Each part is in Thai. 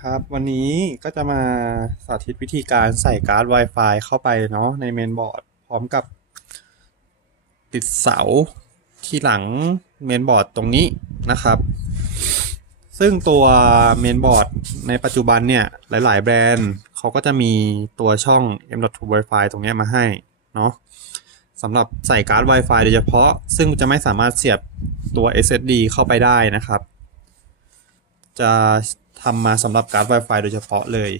ครับ วันนี้ก็จะมาสาธิตวิธีการใส่การ์ด Wi-Fi เข้าไปเนาะในเมนบอร์ด พร้อมกับ ติดเสาที่หลังเมนบอร์ดตรงนี้นะครับ ซึ่งตัวเมนบอร์ดในปัจจุบันเนี่ย หลาย ๆ แบรนด์เขาก็จะมีตัวช่อง M.2 Wi-Fi ตรงนี้มาให้เนาะสำหรับใส่การ์ด Wi-Fi โดยเฉพาะ ซึ่งจะไม่สามารถเสียบตัว SSD เข้าไปได้นะครับ จะ ทำมาสำหรับการ์ด Wi-Fi โดยเฉพาะเลย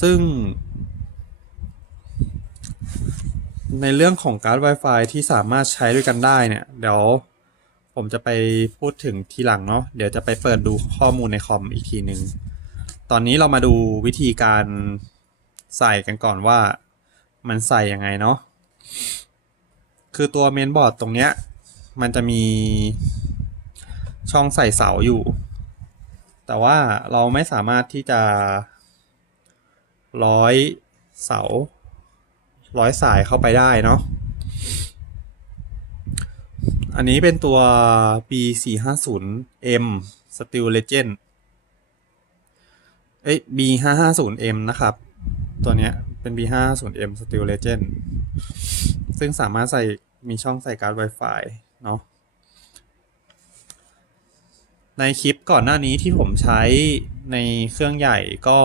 ซึ่ง ในเรื่องของการ์ด Wi-Fi ที่สามารถใช้ด้วยกันได้เนี่ย เดี๋ยวผมจะไปพูดถึงทีหลังเนาะ เดี๋ยวจะไปเปิดดูข้อมูลในคอมอีกทีหนึ่ง ตอนนี้เรามาดูวิธีการใส่กันก่อนว่ามันใส่ยังไงเนาะ คือตัวเมนบอร์ดตรงเนี้ย มันจะมี ช่องใส่เสาอยู่ แต่ว่าเราไม่สามารถที่จะ ร้อยเสา ร้อยสายเข้าไปได้เนาะอันนี้เป็นตัว B450M Steel Legend เอ้ย B550M นะครับ ตัวเนี้ยเป็น B550M Steel Legend ซึ่งสามารถใส่มีช่องใส่การ์ด Wi-Fi เนาะ ในคลิปก่อนหน้านี้ที่ผมใช้ในเครื่องใหญ่ก็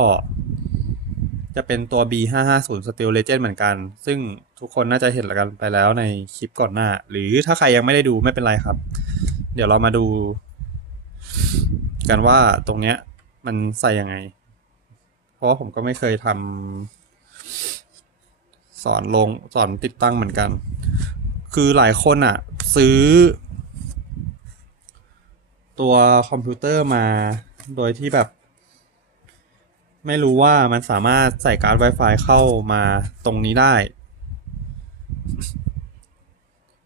จะเป็นตัว B550 Steel Legend เหมือนกัน ซึ่งทุกคนน่าจะเห็นกันไปแล้วในคลิปก่อนหน้า หรือถ้าใครยังไม่ได้ดูไม่เป็นไรครับ เดี๋ยวเรามาดู กันว่าตรงเนี้ย มันใส่ยังไง เพราะผมก็ไม่เคยทำสอนลงสอนติดตั้งเหมือนกัน คือหลายคนอะ ซื้อ ตัวคอมพิวเตอร์มาโดยที่แบบ ไม่รู้ว่ามันสามารถใส่การ์ด Wi-Fi เข้ามาตรงนี้ได้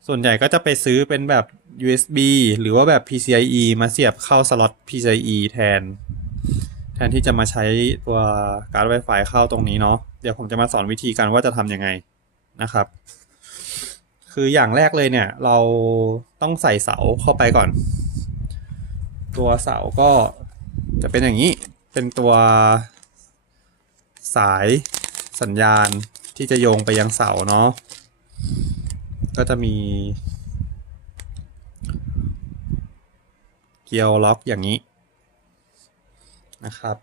ส่วนใหญ่ก็จะไปซื้อเป็นแบบ USB หรือว่าแบบ PCIe มาเสียบเข้าสล็อต PCIe แทน แทนที่จะมาใช้ตัวการ์ด Wi-Fi เข้าตรงนี้เนาะเดี๋ยวผมจะมาสอนวิธีการว่าจะทำยังไงนะครับ คืออย่างแรกเลยเนี่ย เราต้องใส่เสาเข้าไปก่อน ตัวเสาก็จะเป็นอย่างนี้เป็นตัวสายสัญญาณที่จะโยงไปยังเสาเนาะก็จะมี เกียวล็อกอย่างนี้นะครับ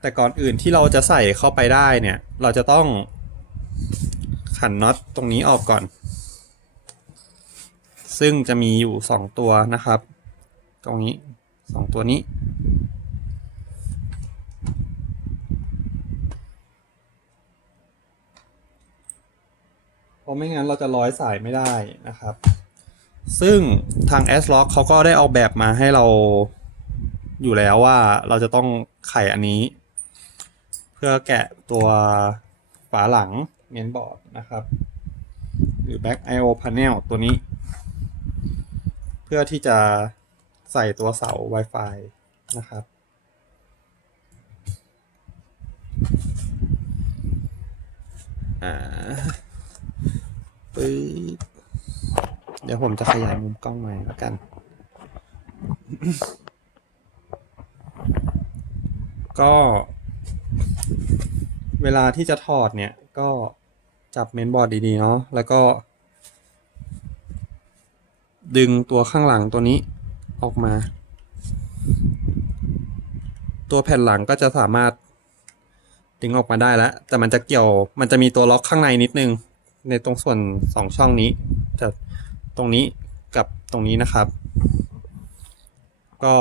แต่ก่อนอื่นที่เราจะใส่เข้าไปได้เนี่ย เราจะต้องขันน็อตตรงนี้ออกก่อน ซึ่งจะมีอยู่สองตัวนะครับ ตรงนี้สองตัวนี้ เพราะไม่งั้นเราจะร้อยสายไม่ได้นะครับ ซึ่งทาง s l o c k เขาก็ได้ออกแบบมาให้เราอยู่แล้วว่าเราจะต้องไขอันนี้ เพื่อแกะตัวฝาหลังเมนบอร์ดนะครับ หรือ back IO panel ตัวนี้ พื่อที่จะใส่ตัวเสา Wi-Fi นะครับ อ่าเดี๋ยวผมจะขยายมุมกล้องใหม่แล้วกัน ก็ เวลาที่จะถอดเนี่ย ก็จับเมนบอร์ดดี ๆ เนาะแล้วก็ ดึงตัวข้างหลังตัวนี้ออกมา ตัวแผ่นหลังก็จะสามารถดึงออกมาได้แล้ว แต่มันจะเกี่ยวมันจะมีตัวล็อกข้างในนิดนึง ในตรงส่วนสองช่องนี้จะตรงนี้กับตรงนี้นะครับ ก็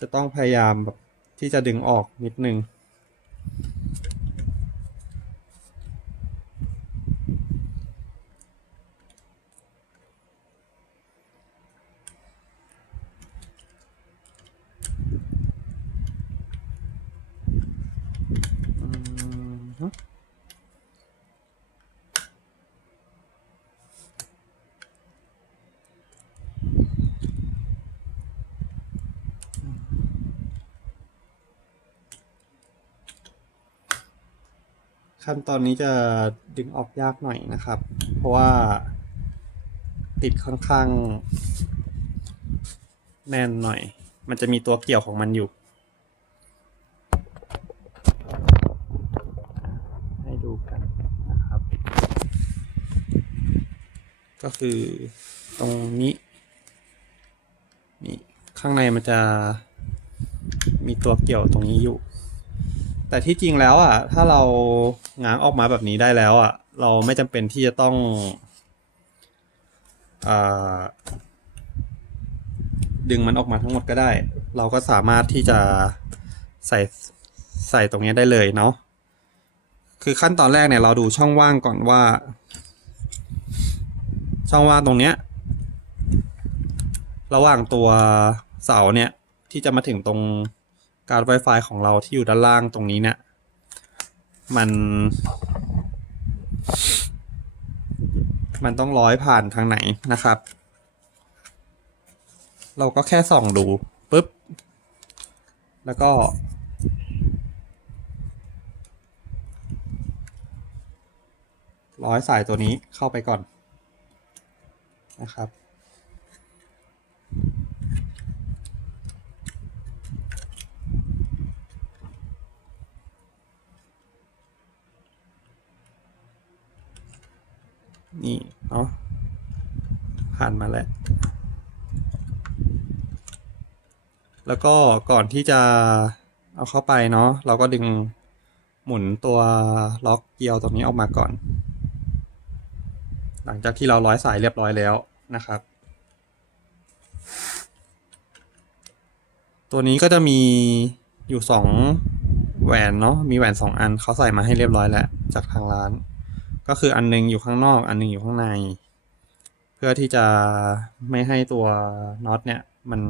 จะต้องพยายามแบบที่จะดึงออกนิดนึง ขั้นตอนนี้จะดึงออกยากหน่อยนะครับ เพราะว่าติดค่อนข้าง แน่นหน่อย มันจะมีตัวเกี่ยวของมันอยู่ ให้ดูกันนะครับ ก็คือตรงนี้นี่ข้างในมันจะมีตัวเกี่ยวตรงนี้อยู่ แต่ที่จริงแล้วอะ ถ้าเราง้างออกมาแบบนี้ได้แล้วอะ เราไม่จำเป็นที่จะต้องอดึงมันออกมาทั้งหมดก็ได้ เราก็สามารถที่จะใส่ใส่ตรงนี้ได้เลยเนาะ คือขั้นตอนแรกเนี่ยเราดูช่องว่างก่อนว่า ช่องว่างตรงเนี้ย ระหว่างตัวเสาเนี่ยที่จะมาถึงตรง การ Wi-Fi ของเราที่อยู่ด้านล่างตรงนี้เนี่ย มัน มันต้องร้อยผ่านทางไหนนะครับ เราก็แค่ส่องดูปุ๊บ แล้วก็ร้อยสายตัวนี้เข้าไปก่อนนะครับ นี่เนาะผ่านมาแล้ว แล้วก็ก่อนที่จะเอาเข้าไปเนาะเราก็ดึงหมุนตัวล็อกเกียวตรงนี้ออกมาก่อน หลังจากที่เราร้อยสายเรียบร้อยแล้วนะครับ ตัวนี้ก็จะมีอยู่สองแหวนเนาะมีแหวนสองอันเขาใส่มาให้เรียบร้อยแล้วจากทางร้าน ก็คืออันหนึงอยู่ข้างนอก อันหนึงอยู่ข้างใน เพื่อที่จะไม่ให้ตัวน็อตเนี่ยมัน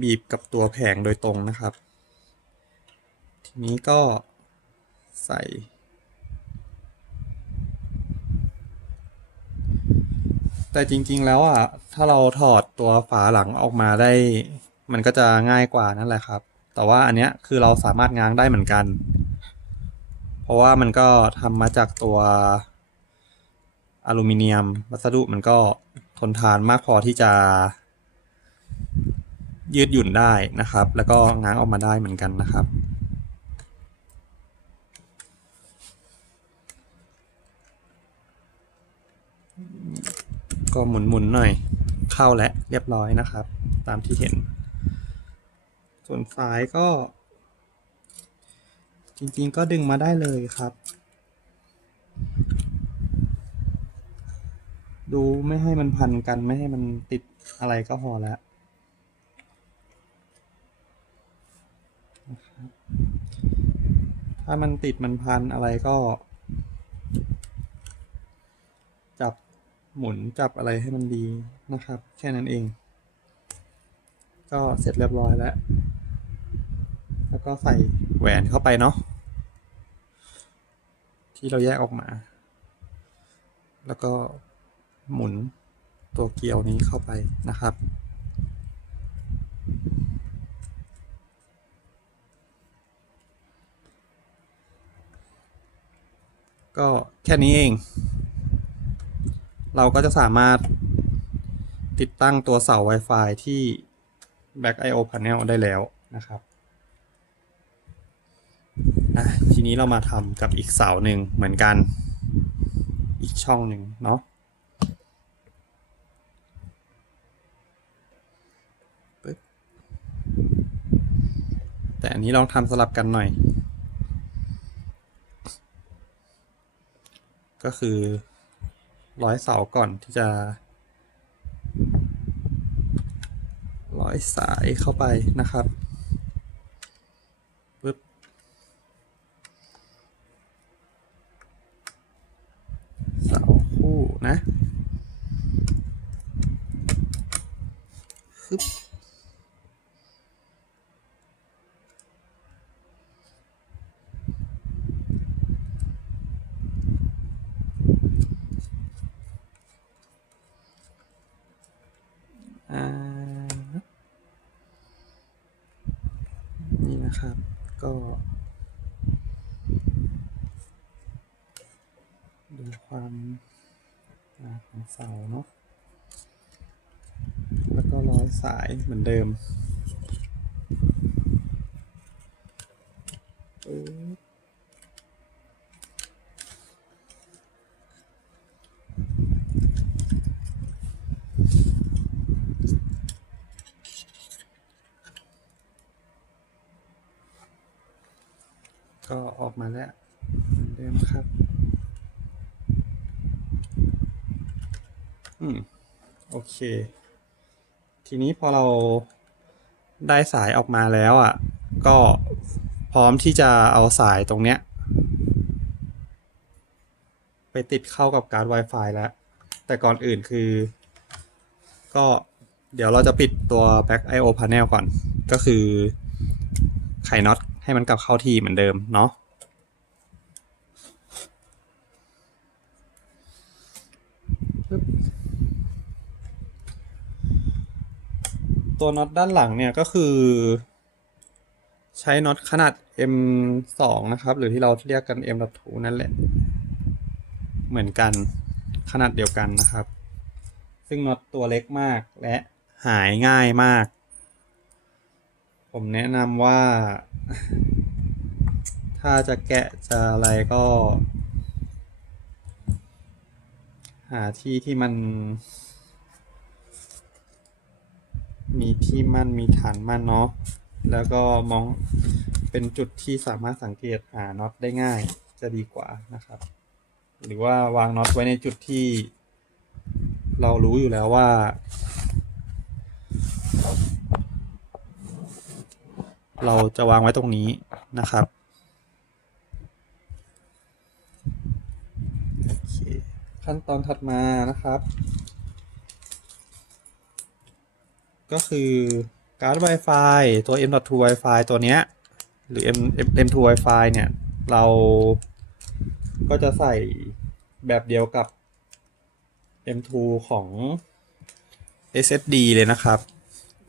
บีบกับตัวแผงโดยตรงนะครับ ทีนี้ก็ใส่แต่จริงๆ แล้วอะ ถ้าเราถอดตัวฝาหลังออกมาได้ มันก็จะง่ายกว่านั่นแหละครับ แต่ว่าอันเนี้ยคือเราสามารถง้างได้เหมือนกัน เพราะว่ามันก็ทำมาจากตัวอลูมิเนียม วัสดุมันก็ทนทานมากพอที่จะ ยืดหยุ่นได้นะครับ แล้วก็ง้างออกมาได้เหมือนกันนะครับก็หมุนๆหน่อยเข้าและเรียบร้อยนะครับ ตามที่เห็น ส่วนซ้ายก็ จริงๆก็ดึงมาได้เลยครับ ดูไม่ให้มันพันกันไม่ให้มันติดอะไรก็พอแล้วถ้ามันติดมันพันอะไรก็ จับหมุนจับอะไรให้มันดีนะครับ แค่นั้นเอง ก็เสร็จเรียบร้อยแล้ว แล้วก็ใส่แหวนเข้าไปเนาะที่เราแยกออกมา แล้วก็หมุนตัวเกลียวนี้เข้าไปนะครับ ก็แค่นี้เอง เราก็จะสามารถติดตั้งตัวเสา Wi-Fi ที่ Back IO Panel ได้แล้วนะครับ อะทีนี้เรามาทำกับอีกเสาหนึ่งเหมือนกัน อีกช่องหนึ่งเนาะปึ๊บแต่อันนี้ลองทำสลับกันหน่อย ก็คือร้อยเสาก่อนที่จะร้อยสายเข้าไปนะครับปึ๊บเสาคู่นะฮึบอ่า นี่นะครับ ก็ ความหนาของเสาเนาะ แล้วก็ร้อย สายเหมือนเดิมก็ออกมาแล้วเหมือนเดิมครับ อืม โอเค ทีนี้พอเราได้สายออกมาแล้วอะ ก็พร้อมที่จะเอาสายตรงเนี้ย ไปติดเข้ากับการ์ด Wi-Fi แล้ว แต่ก่อนอื่นคือ ก็เดี๋ยวเราจะปิดตัว Back I/O Panel ก่อน ก็คือไขน็อตให้มันกลับเข้าที่เหมือนเดิมเนาะ ตัวน็อตด้านหลังเนี่ยก็คือ ใช้น็อตขนาด M2 นะครับ หรือที่เราเรียกกัน M.2 นั่นแหละ เหมือนกันขนาดเดียวกันนะครับ ซึ่งน็อตตัวเล็กมากและหายง่ายมาก ผมแนะนำว่า ถ้าจะแกะจะอะไรก็ หาที่ที่มัน มีที่มั่นมีฐานมั่นเนาะแล้วก็มองเป็นจุดที่สามารถสังเกตหาน็อตได้ง่ายจะดีกว่านะครับ หรือว่าวางน็อตไว้ในจุดที่ เรารู้อยู่แล้วว่า เราจะวางไว้ตรงนี้นะครับขั้นตอนถัดมานะครับ ก็คือการ์ด Wi-Fi ตัว M.2 Wi-Fi ตัวเนี้ยหรือ M M2 Wi-Fi เนี่ย เราก็จะใส่แบบเดียวกับ M2 ของ SSD เลยนะครับ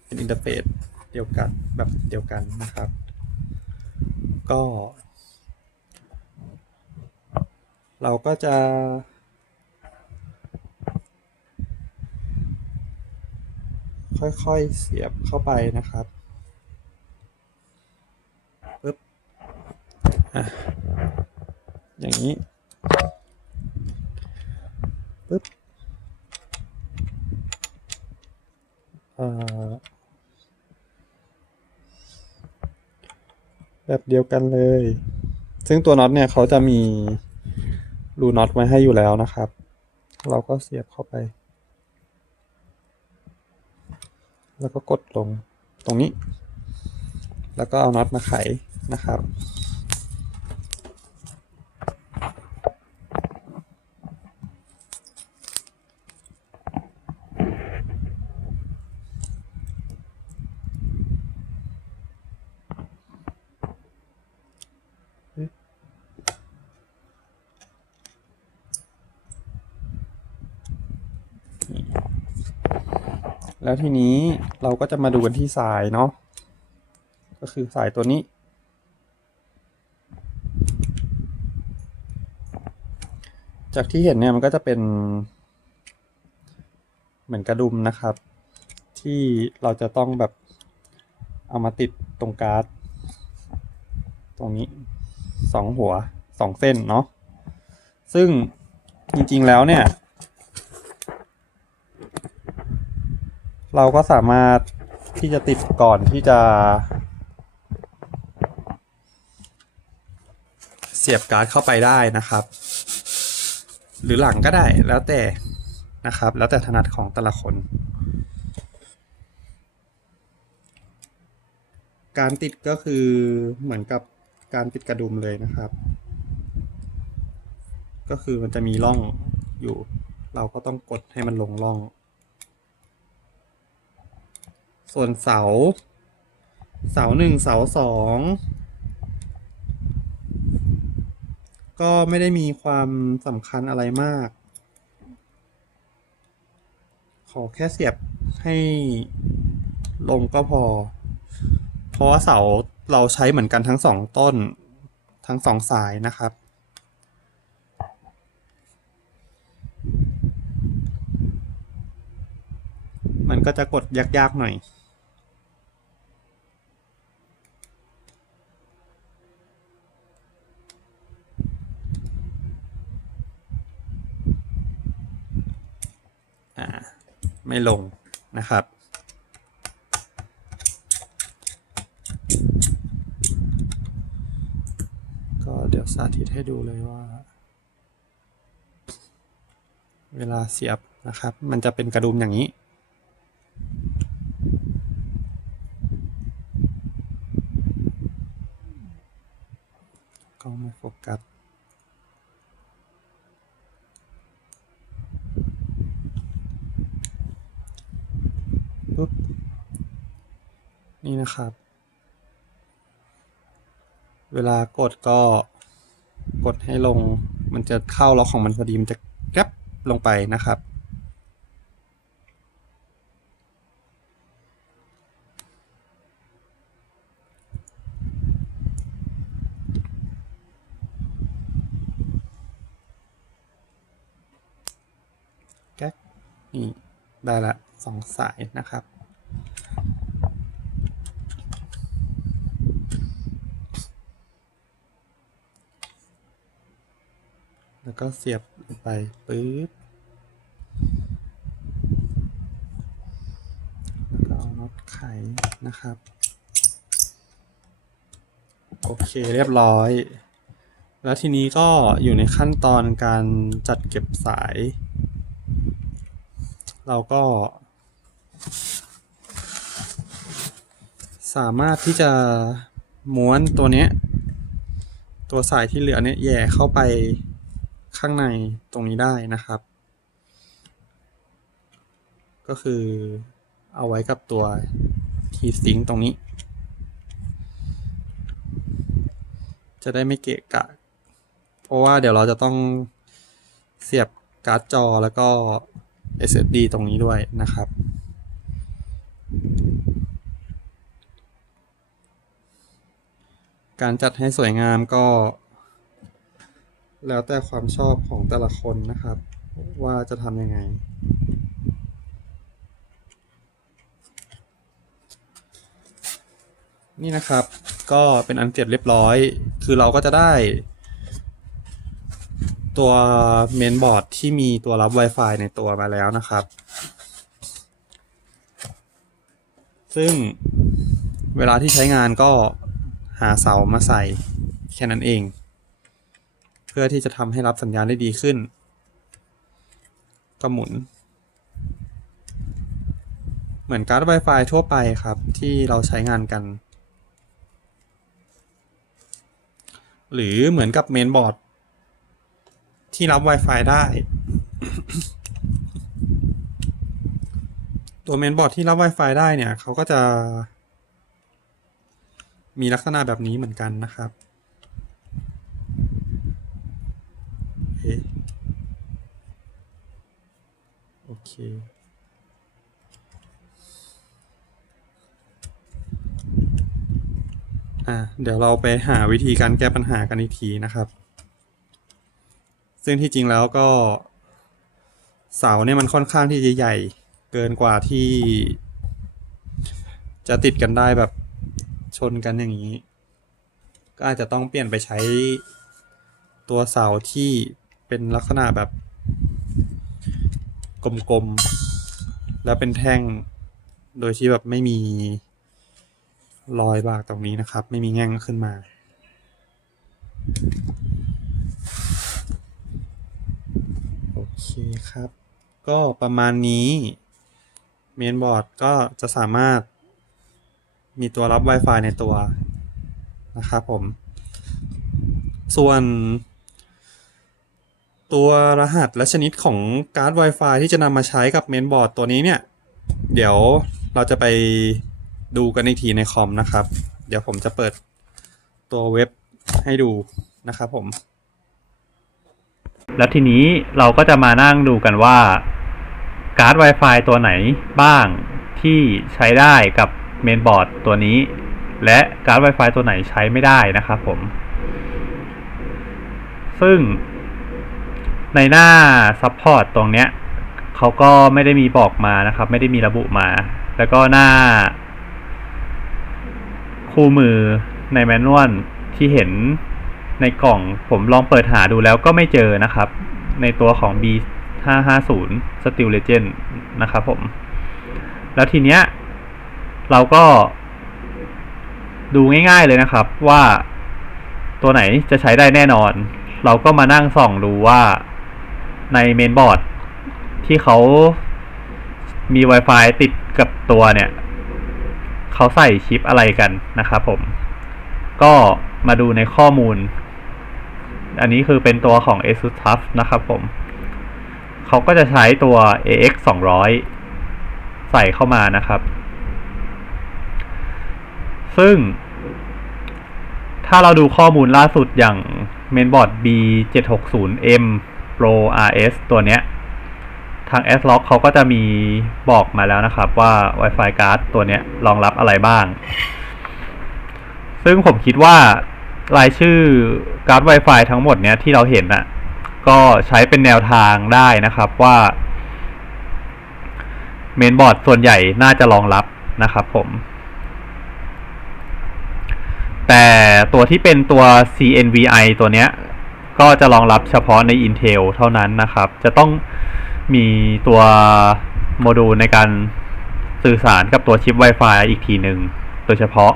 เป็นอินเทอร์เฟซเดียวกันแบบเดียวกันนะครับ ก็ เราก็จะ ค่อยๆ เสียบเข้าไปนะครับปึ๊บอะอย่างนี้ปึ๊บเอ่อแบบเดียวกันเลย ซึ่งตัวน็อตเนี่ยเขาจะมีรูน็อตไว้ให้อยู่แล้วนะครับ เราก็เสียบเข้าไป แล้วก็กดลงตรงนี้ แล้วก็เอาน็อตมาไขนะครับ แล้วทีนี้เราก็จะมาดูกันที่สายเนาะก็คือสายตัวนี้ จากที่เห็นเนี่ยมันก็จะเป็น เหมือนกระดุมนะครับ ที่เราจะต้องแบบเอามาติดตรงการ์ดตรงนี้สองหัวสองเส้นเนาะซึ่งจริงๆแล้วเนี่ย เราก็สามารถที่จะติดก่อนที่จะ เสียบการ์ดเข้าไปได้นะครับ หรือหลังก็ได้แล้วแต่นะครับ แล้วแต่ถนัดของแต่ละคน การติดก็คือเหมือนกับการติดกระดุมเลยนะครับ ก็คือมันจะมีร่องอยู่ เราก็ต้องกดให้มันลงร่อง ส่วนเสา เสาหนึ่งเสาสองก็ไม่ได้มีความสำคัญอะไรมาก ขอแค่เสียบให้ลงก็พอ เพราะว่าเสาเราใช้เหมือนกันทั้งสองต้น ทั้งสองสายนะครับ มันก็จะกดยากๆหน่อย อ่าไม่ลงนะครับ ก็เดี๋ยวสาธิตให้ดูเลยว่า เวลาเสียบนะครับ มันจะเป็นกระดุมอย่างนี้ก็ไม่โฟกัส ปุ๊บ นี่นะครับ เวลากดก็กดให้ลง มันจะเข้าล็อกของมันพอดีมันจะแกร็บลงไปนะครับ แก๊กนี่ ได้ละสองสายนะครับ แล้วก็เสียบลงไปปึ๊บแล้วก็เอาน็อตไขนะครับ โอเคเรียบร้อย แล้วทีนี้ก็อยู่ในขั้นตอนการจัดเก็บสาย เราก็ สามารถที่จะม้วนตัวเนี้ย ตัวสายที่เหลือเนี่ยแย่เข้าไป ข้างในตรงนี้ได้นะครับ ก็คือเอาไว้กับตัวทีซิงตรงนี้ จะได้ไม่เกะกะ เพราะว่าเดี๋ยวเราจะต้องเสียบการ์ดจอแล้วก็ SSD ตรงนี้ด้วยนะครับการจัดให้สวยงามก็ แล้วแต่ความชอบของแต่ละคนนะครับ ว่าจะทำยังไง นี่นะครับก็เป็นอันเสร็จเรียบร้อย คือเราก็จะได้ ตัวเมนบอร์ดที่มีตัวรับ Wi-Fi ในตัวมาแล้วนะครับ ซึ่งเวลาที่ใช้งานก็หาเสามาใส่แค่นั้นเอง เพื่อที่จะทำให้รับสัญญาณได้ดีขึ้น ก็หมุน เหมือนการ์ด Wi-Fi ทั่วไปครับที่เราใช้งานกัน หรือเหมือนกับเมนบอร์ดที่รับ Wi-Fi ได้ ตัวเมนบอร์ดที่รับ Wi-Fi ได้เนี่ยเขาก็จะมีลักษณะแบบนี้เหมือนกันนะครับเอ๊ะโอ เคอะเดี๋ยวเราไปหาวิธีการแก้ปัญหากันอีกทีนะครับ ซึ่งที่จริงแล้วก็ เสาเนี่ยมันค่อนข้างที่จะใหญ่เกินกว่าที่ จะติดกันได้แบบชนกันอย่างนี้ ก็อาจจะต้องเปลี่ยนไปใช้ตัวเสาที่เป็นลักษณะแบบ กลมๆ แล้วเป็นแท่งโดยที่แบบไม่มีรอยบากตรงนี้นะครับ ไม่มีแง่งขึ้นมา โอเคครับ ก็ประมาณนี้เมนบอร์ดก็จะสามารถมีตัวรับ Wi-Fi ในตัวนะครับผม ส่วน ตัวรหัสและชนิดของการ์ด Wi-Fi ที่จะนำมาใช้กับเมนบอร์ดตัวนี้เนี่ย เดี๋ยวเราจะไปดูกันอีกทีในคอมนะครับ เดี๋ยวผมจะเปิดตัวเว็บให้ดูนะครับผม แล้วทีนี้เราก็จะมานั่งดูกันว่าการ์ด Wi-Fi ตัวไหนบ้างที่ใช้ได้กับเมนบอร์ดตัวนี้ และการ์ด Wi-Fi ตัวไหนใช้ไม่ได้นะครับผม ซึ่ง ในหน้า Support ตรงเนี้ยเขาก็ไม่ได้มีบอกมานะครับ ไม่ได้มีระบุมา แล้วก็หน้า คู่มือในแมนนวลที่เห็นในกล่องผมลองเปิดหาดูแล้วก็ไม่เจอนะครับ ในตัวของ B 5 5 0 Steel Legend นะครับผม แล้วทีเนี้ย เราก็ดูง่ายๆเลยนะครับว่าตัวไหนจะใช้ได้แน่นอน เราก็มานั่งส่องดูว่า ในเมนบอร์ดที่เขามี Wi-Fi ติดกับตัวเนี่ย เขาใส่ชิปอะไรกันนะครับผม ก็มาดูในข้อมูล อันนี้คือเป็นตัวของ ASUS TUF นะครับผม เขาก็จะใช้ตัว AX 200 ใส่เข้ามานะครับ ซึ่ง ถ้าเราดูข้อมูลล่าสุดอย่าง Mainboard B760M Pro RS ตัวเนี้ย ทาง s l o c k เขาก็จะมีบอกมาแล้วนะครับว่า Wi-Fi card ตัวเนี้ยรองรับอะไรบ้าง ซึ่งผมคิดว่ารายชื่อการ์ด Wi-Fi ทั้งหมดเนี้ยที่เราเห็นน่ะ ก็ใช้เป็นแนวทางได้นะครับว่าเมนบอร์ดส่วนใหญ่น่าจะรองรับนะครับผม แต่ตัวที่เป็นตัว CNVI ตัวเนี้ย ก็จะรองรับเฉพาะใน Intel เท่านั้นนะครับ จะต้องมีตัวโมดูลในการสื่อสารกับตัวชิป Wi-Fi อีกทีหนึ่งโดยเฉพาะ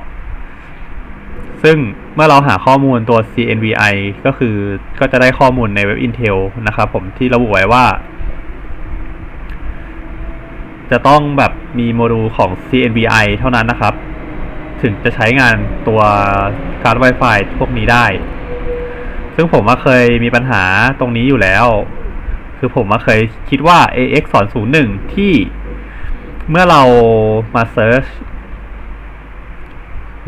ซึ่งเมื่อเราหาข้อมูลตัว CNVI ก็คือก็จะได้ข้อมูลในเว็บ Intel นะครับผมที่ระบุไว้ว่า จะต้องแบบมีโมดูลของ CNVI เท่านั้นนะครับ ถึงจะใช้งานตัวการ์ด Wi-Fi พวกนี้ได้ ซึ่งผมว่าเคยมีปัญหาตรงนี้อยู่แล้ว คือผมว่าเคยคิดว่า AX 2 0 1 ที่เมื่อเรามาเซิร์ช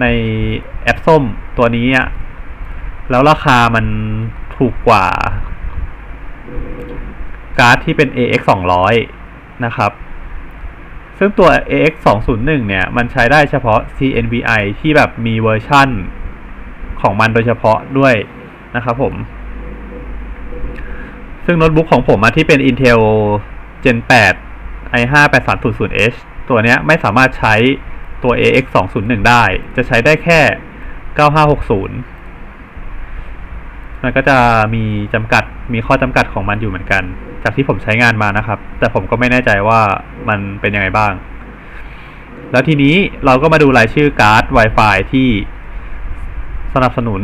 ในแอปส้มตัวนี้อะแล้วราคามันถูกกว่า การ์ดที่เป็น AX 200 นะครับ ซึ่งตัว AX 201 เนี่ย มันใช้ได้เฉพาะ CNVI ที่แบบมีเวอร์ชั่นของมันโดยเฉพาะด้วย นะครับผม ซึ่งโน้ตบุ๊กของผมที่เป็น Intel Gen 8 i5 8300H ตัวเนี้ยไม่สามารถใช้ตัว AX 201ได้ จะใช้ได้แค่ 9560 มันก็จะมีจำกัด มีข้อจำกัดของมันอยู่เหมือนกัน จากที่ผมใช้งานมานะครับ แต่ผมก็ไม่แน่ใจว่ามันเป็นยังไงบ้าง แล้วทีนี้เราก็มาดูรายชื่อการ์ด Wi-Fi ที่สนับสนุน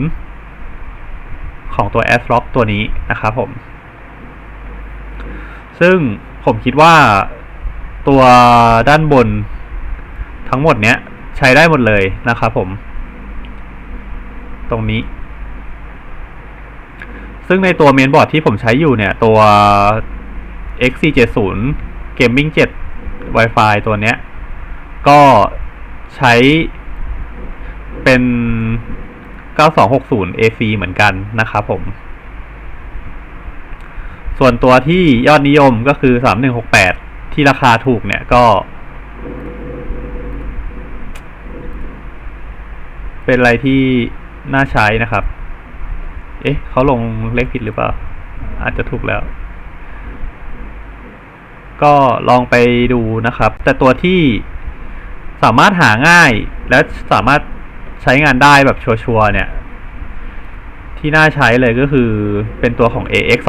ของตัว s r o c k ตัวนี้นะครับผม ซึ่งผมคิดว่าตัวด้านบนทั้งหมดเนี้ยใช้ได้หมดเลยนะครับผม ตรงนี้ ซึ่งในตัวเมนบอร์ดที่ผมใช้อยู่เนี่ย ตัว XC70 Gaming 7 Wi-Fi ตัวเนี้ย ก็ใช้เป็น 9260 AC เหมือนกันนะครับผม ส่วนตัวที่ยอดนิยมก็คือ 3168 ที่ราคาถูกเนี่ยก็ เป็นอะไรที่น่าใช้นะครับ เอ๊ะ เขาลงเลขผิดหรือเปล่า อาจจะถูกแล้ว ก็ลองไปดูนะครับ แต่ตัวที่สามารถหาง่ายและสามารถ ใช้งานได้แบบชัวร์ๆเนี่ย ที่น่าใช้เลยก็คือเป็นตัวของ AX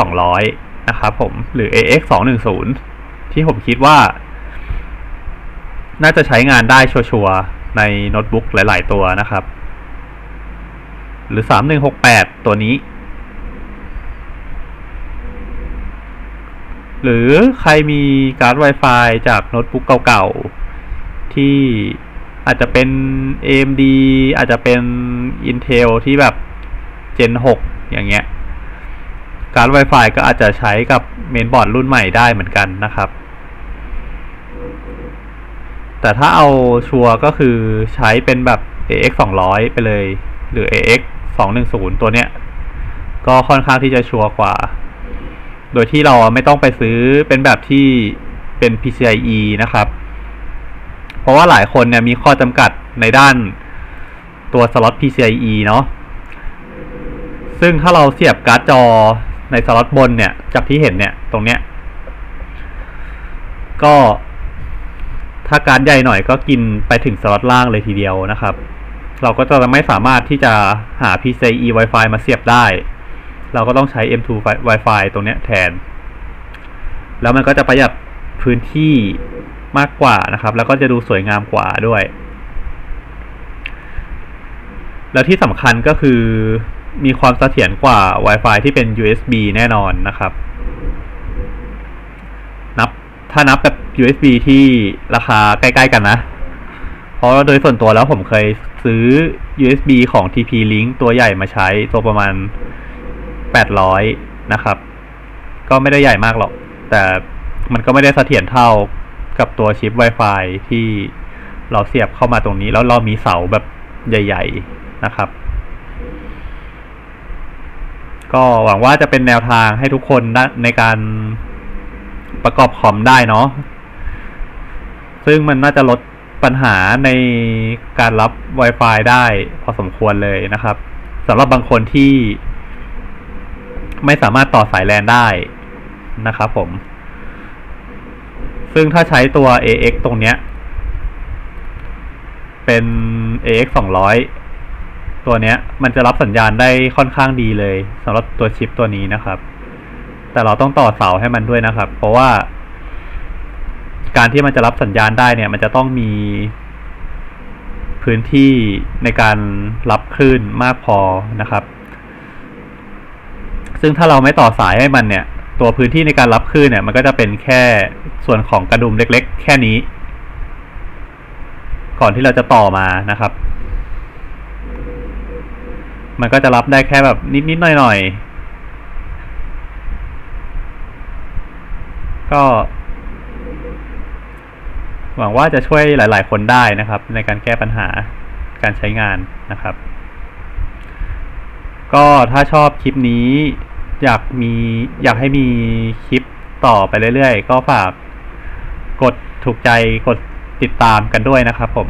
200นะครับผมหรือ AX 210ที่ผมคิดว่า น่าจะใช้งานได้ชัวร์ๆในโน้ตบุ๊กหลาย ๆ ตัวนะครับ หรือ 3168 ตัวนี้ หรือใครมีการ์ด Wi-Fi จากโน้ตบุ๊กเก่า ๆ ที่ อาจจะเป็น AMD อาจจะเป็น Intel ที่แบบ Gen 6 อย่างเงี้ย การ Wi-Fi ก็อาจจะใช้กับเมนบอร์ดรุ่นใหม่ได้เหมือนกันนะครับ แต่ถ้าเอาชัวร์ก็คือใช้เป็นแบบ AX 200 ไปเลย หรือ AX 210 ตัวเนี้ย ก็ค่อนข้างที่จะชัวร์กว่า โดยที่เราไม่ต้องไปซื้อเป็นแบบที่เป็น PCIe นะครับ เพราะว่าหลายคนเนี่ยมีข้อจำกัดในด้านตัวสล็อต PCIe เนาะซึ่งถ้าเราเสียบการ์ดจอในสล็อตบนเนี่ย จากที่เห็นเนี่ย ตรงเนี้ย ก็ถ้าการ์ดใหญ่หน่อยก็กินไปถึงสล็อตล่างเลยทีเดียวนะครับ เราก็จะไม่สามารถที่จะหา PCIe Wi-Fi มาเสียบได้ เราก็ต้องใช้ M2 Wi-Fi ตรงเนี้ยแทน แล้วมันก็จะประหยัดพื้นที่ มากกว่านะครับ แล้วก็จะดูสวยงามกว่าด้วย แล้วที่สำคัญก็คือมีความเสถียรกว่า Wi-Fi ที่เป็น USB แน่นอนนะครับ นับถ้านับแบบ USB ที่ราคาใกล้ ๆ กันนะ เพราะโดยส่วนตัวแล้วผมเคยซื้อ USB ของ TP-Link ตัวใหญ่มาใช้ ตัวประมาณ 800 นะครับ ก็ไม่ได้ใหญ่มากหรอก แต่มันก็ไม่ได้เสถียรเท่า กับตัวชิป Wi-Fi ที่เราเสียบเข้ามาตรงนี้ แล้วเรามีเสาแบบใหญ่ ๆนะครับ ก็หวังว่าจะเป็นแนวทางให้ทุกคนได้ในการประกอบคอมได้เนาะซึ่งมันน่าจะลดปัญหาในการรับ Wi-Fi ได้พอสมควรเลยนะครับสำหรับบางคนที่ไม่สามารถต่อสายแลนได้นะครับผม ซึ่งถ้าใช้ตัว AX ตรงเนี้ย เป็น AX 200 ตัวเนี้ย มันจะรับสัญญาณได้ค่อนข้างดีเลยสำหรับตัวชิปตัวนี้นะครับ แต่เราต้องต่อเสาให้มันด้วยนะครับ เพราะว่า การที่มันจะรับสัญญาณได้เนี่ย มันจะต้องมีพื้นที่ในการรับคลื่นมากพอนะครับ ซึ่งถ้าเราไม่ต่อสายให้มันเนี่ย ตัวพื้นที่ในการรับคลื่นเนี่ย มันก็จะเป็นแค่ส่วนของกระดุมเล็ก ๆ แค่นี้ ก่อนที่เราจะต่อมานะครับ มันก็จะรับได้แค่แบบนิด ๆ หน่อย ๆ ก็หวังว่าจะช่วยหลาย ๆ คนได้นะครับ ในการแก้ปัญหาการใช้งานนะครับ ก็ถ้าชอบคลิปนี้ อยากมีอยากให้มีคลิปต่อไปเรื่อยๆ ก็ฝากกดถูกใจกดติดตามกันด้วยนะครับผม